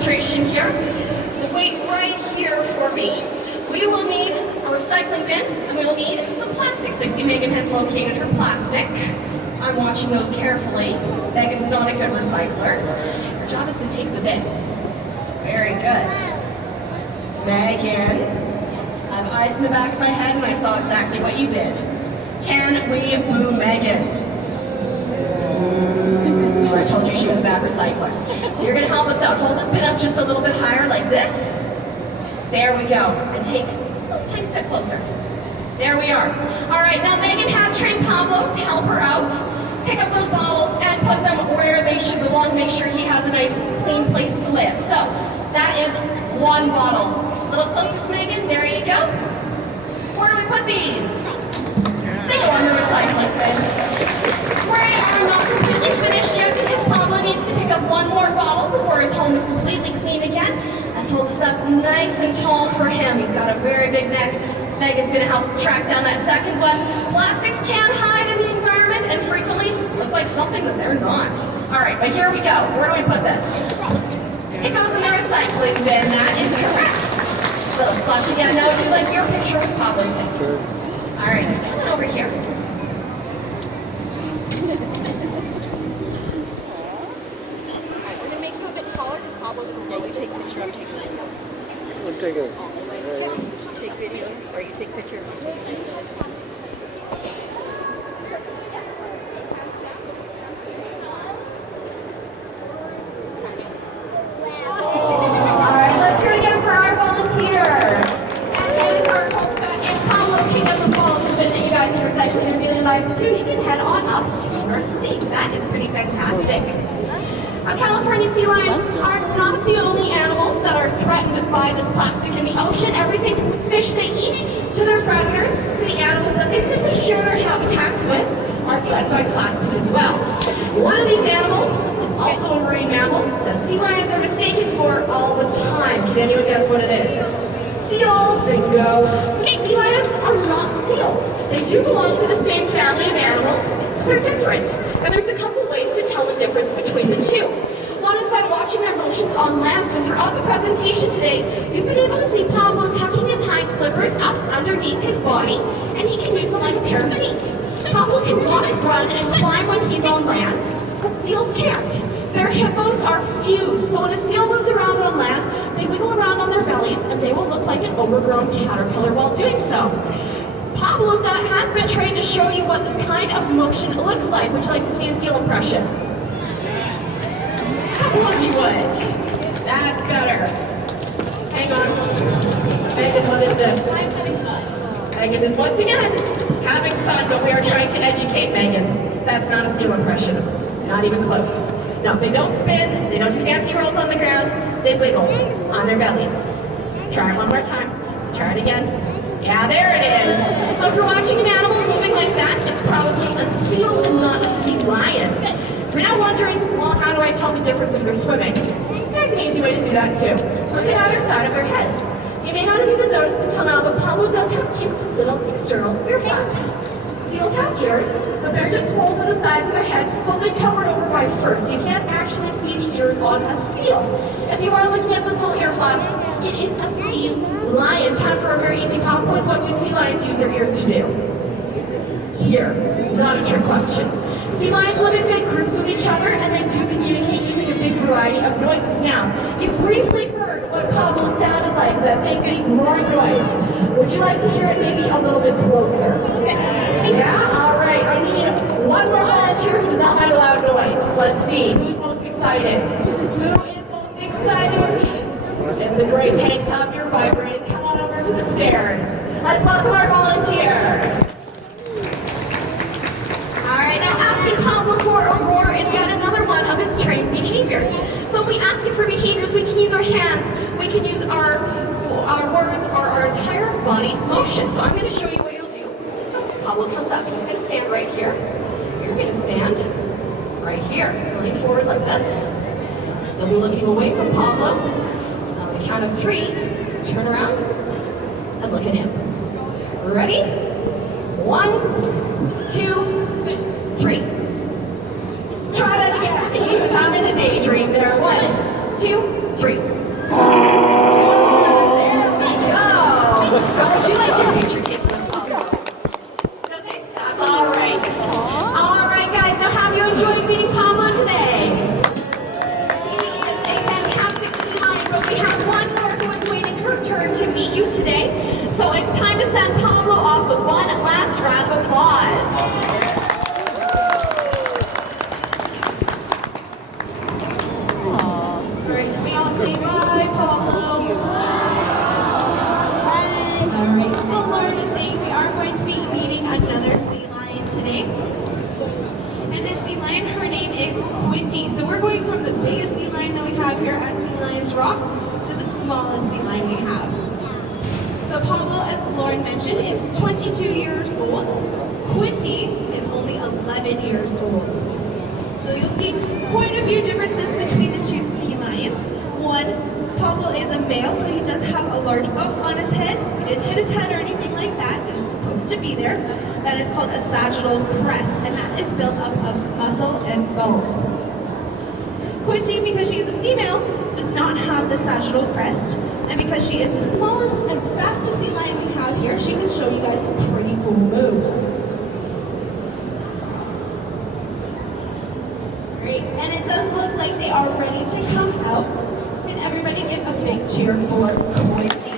demonstration here. So wait right here for me. We will need a recycling bin, and we will need some plastics. I see Megan has located her plastic. I'm watching those carefully. Megan's not a good recycler. Her job is to take the bin. Very good. Megan, I have eyes in the back of my head, and I saw exactly what you did. Can we move Megan? I told you she was a bad recycler. So you're going to help us out. Hold this bin up just a little bit higher, like this. There we go. And take a little tiny step closer. There we are. All right, now Megan has trained Pablo to help her out. Pick up those bottles and put them where they should belong. Make sure he has a nice, clean place to live. So that is one bottle. A little closer to Megan. There you go. Where do we put these? They go on the recycling bin. We are not completely finished yet because Pablo needs to pick up one more bottle before his home is completely clean again. Let's hold this up nice and tall for him. He's got a very big neck. Megan's going to help track down that second one. Plastics can hide in the environment and frequently look like something that they're not. All right, but here we go. Where do we put this? It goes in the recycling bin. That is correct. A little splash again. Now, would you like your picture with Pablo's picture? All right, come on over here. We're going to make him a bit taller because Pablo doesn't really take picture. I'm taking video. I'm taking You take video, or you take picture. Alright, let's hear it again for our volunteer. And if Pablo picked up the bottles and bin that you guys can recycle in your daily lives too, you can head on up to University. That is pretty fantastic. California sea lions are not the only animals that are threatened by this plastic in the ocean. Everything from the fish they eat to their predators to the animals that they simply share their habitats with are threatened by plastic as well. One of these animals is also a marine mammal that sea lions are mistaken for all the time. Can anyone guess what it is? Seals, bingo. Sea lions are not seals. They do belong to the same family of animals. They're different. And there's a couple ways to tell the difference between the two. One is by watching their motions on land. So throughout the presentation today, you've been able to see Pablo tucking his hind flippers up underneath his body, and he can use them like a pair of feet. Pablo can walk, run, and climb when he's on land, but seals can't. Their hippos are fused, so when a seal moves around on land, they wiggle around on their bellies, and they will look like an overgrown caterpillar while doing so. Pablo has been trained to show you what this kind of motion looks like. Would you like to see a seal impression? Come on, you would. That's better. Hang on. Megan, what is this? I'm having fun. Megan is once again having fun, but we are trying to educate Megan. That's not a seal impression. Not even close. No, they don't spin. They don't do fancy rolls on the ground. They wiggle on their bellies. Try it one more time. Try it again. Yeah, there it is. Well, if you're watching an animal moving like that, it's probably a seal and not a sea lion. If you're now wondering, well, how do I tell the difference if they're swimming? There's an easy way to do that too. Look at either side of their heads. You may not have even noticed until now, but Pablo does have cute little external ear flaps. Seals have ears, but they're just holes in the sides of their head, fully covered over by fur, so you can't actually see the ears on a seal. If you are looking at those little ear flaps, it is a sea lion. Time for a very easy pop quiz. What do sea lions use their ears to do? Here, not a trick question. Sea lions live in big groups with each other, and they do communicate using a big variety of noises. Now, you've briefly heard what Pablo sounded like, that big, deep, roaring noise. Would you like to hear it maybe a little bit closer? Yeah? All right. I need one more volunteer who does not mind a loud noise. Let's see. Who's most excited? Who is most excited? In the gray tank top, you're vibrating. Come on over to the stairs. Let's welcome our volunteer. Alright, now asking Pablo for a roar is yet another one of his trained behaviors. So if we ask him for behaviors, we can use our hands, we can use our words, or our entire body motion. So I'm going to show you what you'll do. Pablo comes up. He's going to stand right here. You're going to stand right here. Lean forward like this. You'll be looking away from Pablo. On the count of 3, turn around and look at him. Ready? 1, 2, 3. Try that again. He was having a daydream there. 1, 2, 3. Alright, can we all say bye, Pablo? Alright, so Lauren was saying we are going to be meeting another sea lion today. And this sea lion, her name is Quinty. So we're going from the biggest sea lion that we have here at Sea Lions Rock to the smallest sea lion we have. So Pablo, as Lauren mentioned, is 22 years old. Quinty is only 11 years old. So you'll see quite a few differences between the two sea lions. One, Pablo is a male, so he does have a large bump on his head. He didn't hit his head or anything like that. It is supposed to be there. That is called a sagittal crest, and that is built up of muscle and bone. Quinty, because she is a female, does not have the sagittal crest, and because she is the smallest and fastest sea lion we have here, she can show you guys some pretty cool moves. Great, and it does look like they are ready to come out. Can everybody give a big cheer for Quinty?